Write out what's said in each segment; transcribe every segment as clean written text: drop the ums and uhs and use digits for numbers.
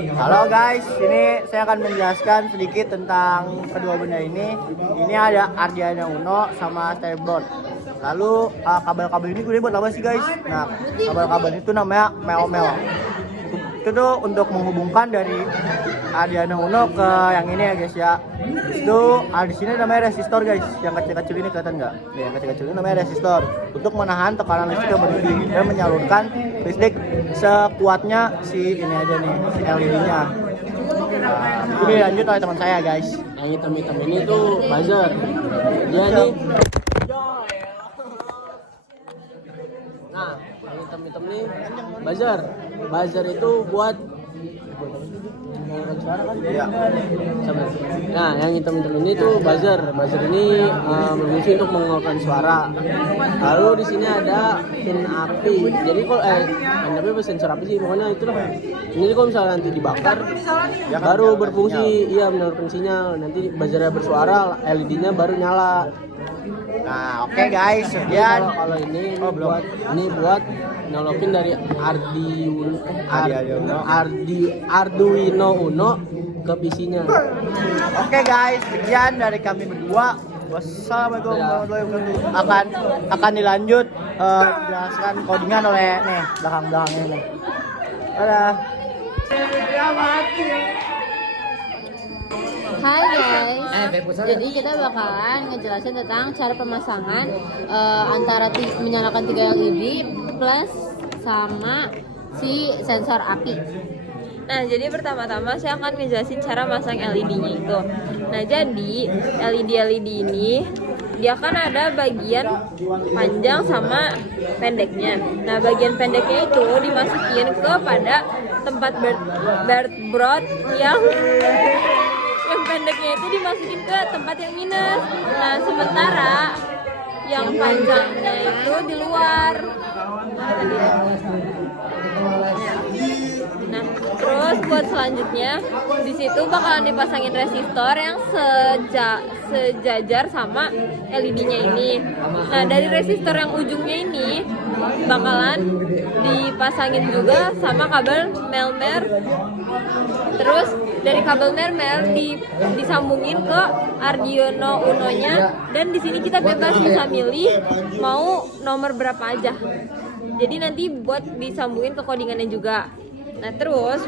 Halo guys, ini saya akan menjelaskan sedikit tentang kedua benda ini. Ini ada Arduino Uno sama Starboard. Lalu kabel-kabel ini gue buat apa sih guys? Nah, kabel-kabel itu namanya mel-mel. Itu tuh untuk menghubungkan dari Arduino Uno ke yang ini ya guys ya. Itu di sini namanya resistor guys. Yang kecil-kecil ini kelihatan nggak? Nih, yang kecil-kecil ini namanya resistor untuk menahan tekanan listrik yang berlebih dan menyalurkan listrik sekuatnya si ini aja nih, si LED-nya. Ini lanjut oleh teman saya guys. Yang hitam-hitam ini tuh buzzer. Dia nih. Nah, yang hitam-hitam nih buzzer. Buzzer itu buat Ya. Nah, yang hitam-hitam ini tuh buzzer. Buzzer ini berfungsi untuk mengeluarkan suara. Lalu di sini ada pin api. Jadi kalau pin api apa sensor api sih pokoknya itu lah. Ini kalau misalnya nanti dibakar, Ya, kan, baru ya, berfungsi, sinyal. iya mengeluarkan sinyal. Nanti buzzernya bersuara, LED-nya baru nyala. Nah, oke guys, sekian. Kalau ini Oh, belum. buat nolokin dari Arduino Uno ke PC-nya. Oke guys, sekian dari kami berdua. Wassalamualaikum warahmatullahi wabarakatuh. Akan dilanjut dijelaskan codingan oleh nih belakang-belakangnya nih. Dadah. Hai guys, jadi kita bakalan ngejelasin tentang cara pemasangan antara menyalakan 3 LED plus sama si sensor api. Nah, jadi pertama-tama saya akan ngejelasin cara masang LED-nya itu. Nah, jadi LED ini dia kan ada bagian panjang sama pendeknya. Nah, bagian pendeknya itu dimasukin kepada tempat breadboard yang pendeknya itu dimasukin ke tempat yang minus. Nah, sementara yang panjangnya itu di luar. Nah, terus buat selanjutnya di situ bakalan dipasangin resistor yang sejajar sama LED-nya ini. Nah, dari resistor yang ujungnya ini bakalan dipasangin juga sama kabel melmer. Terus dari kabel melmer disambungin ke Arduino Uno-nya, dan di sini kita bebas bisa milih mau nomor berapa aja. Jadi nanti buat disambungin ke codingannya juga. Nah, terus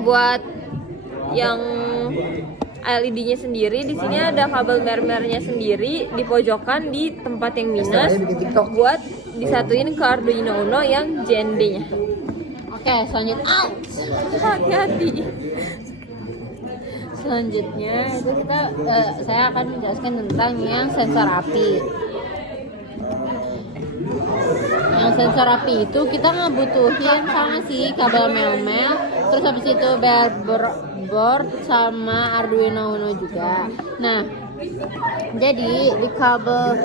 buat yang LED-nya sendiri di sini ada kabel mermernya sendiri di pojokan di tempat yang minus buat disatuin ke Arduino Uno yang JND-nya. Oke, selanjutnya Hati-hati. selanjutnya itu saya akan menjelaskan tentang yang sensor api. Yang sensor api itu kita ngebutuhin sama si kabel mel-mel, terus habis itu breadboard sama Arduino Uno juga. Nah, jadi di kabel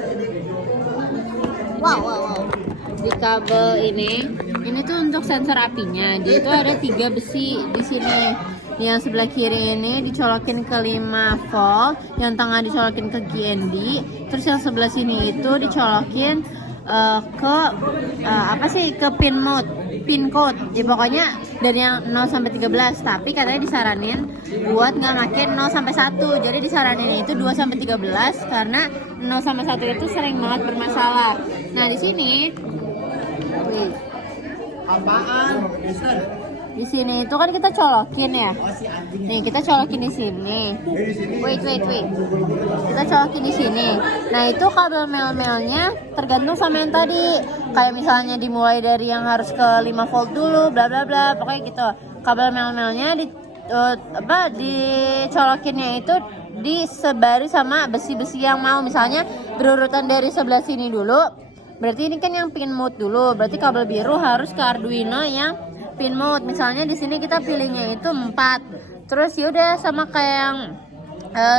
di kabel ini tuh untuk sensor apinya. Dia itu ada 3 besi di sini. Yang sebelah kiri ini dicolokin ke 5 volt, yang tengah dicolokin ke GND, terus yang sebelah sini itu dicolokin ke pin code ya, pokoknya dari yang 0 sampai 13, tapi katanya disaranin buat nggak makin 0 sampai 1. Jadi disaranin itu 2 sampai 13 karena 0 sampai 1 itu sering banget bermasalah. Nah, di sini wih, di sini itu kan kita colokin ya. Nih, kita colokin di sini. Wait. Kita colokin di sini. Nah, itu kabel mel-melnya tergantung sama yang tadi. Kayak misalnya dimulai dari yang harus ke 5 volt dulu, bla bla bla. Pokoknya gitu. Kabel mel-melnya dicolokinnya itu disebari sama besi-besi yang mau. Misalnya berurutan dari sebelah sini dulu. Berarti ini kan yang pin mode dulu. Berarti kabel biru harus ke Arduino yang pin mode. Misalnya di sini kita pilihnya itu 4. Terus yaudah sama kayak yang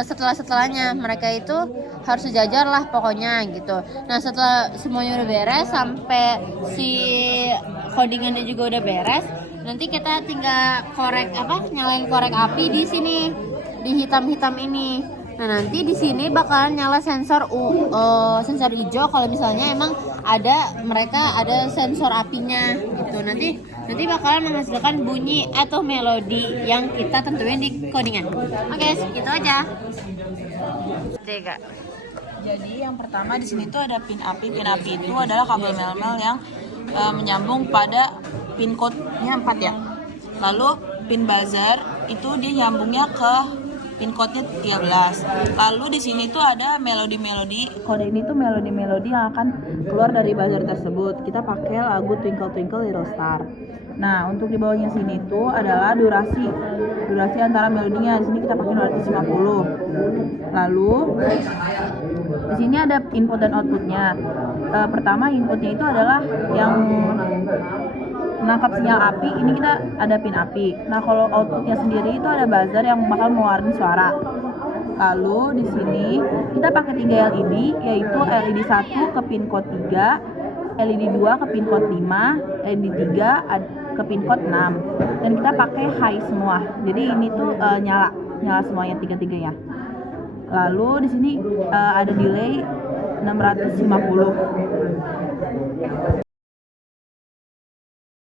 setelahnya mereka itu harus sejajar lah pokoknya gitu. Nah, setelah semuanya udah beres sampai si codingannya juga udah beres, nanti kita tinggal nyalain korek api di sini di hitam-hitam ini. Nah, nanti di sini bakalan nyala sensor sensor hijau kalau misalnya emang mereka ada sensor apinya gitu. Nanti bakalan menghasilkan bunyi atau melodi yang kita tentuin di codingan. Oke, segitu aja. Tiga. Jadi yang pertama di sini tuh ada pin api. Pin api itu adalah kabel mel-mel yang menyambung pada pin code-nya 4 ya. Lalu pin buzzer itu dia nyambungnya ke pin code-nya 13. Lalu di sini tuh ada melodi-melodi. Kode ini tuh melodi-melodi yang akan keluar dari buzzer tersebut. Kita pakai lagu Twinkle Twinkle Little Star. Nah, untuk di bawahnya sini tuh adalah durasi antara melodinya. Di sini kita pakai 250. Lalu di sini ada input dan outputnya. Pertama inputnya itu adalah yang menangkap sinyal api. Ini kita ada pin api. Nah, kalau outputnya sendiri itu ada buzzer yang bakal ngeluarin suara. Lalu di sini kita pakai 3 LED, yaitu LED 1 ke pin code 3, LED 2 ke pin code 5, LED 3 ke pin code 6. Dan kita pakai high semua. Jadi ini tuh nyala semuanya 3-3 ya. Lalu di sini ada delay 650.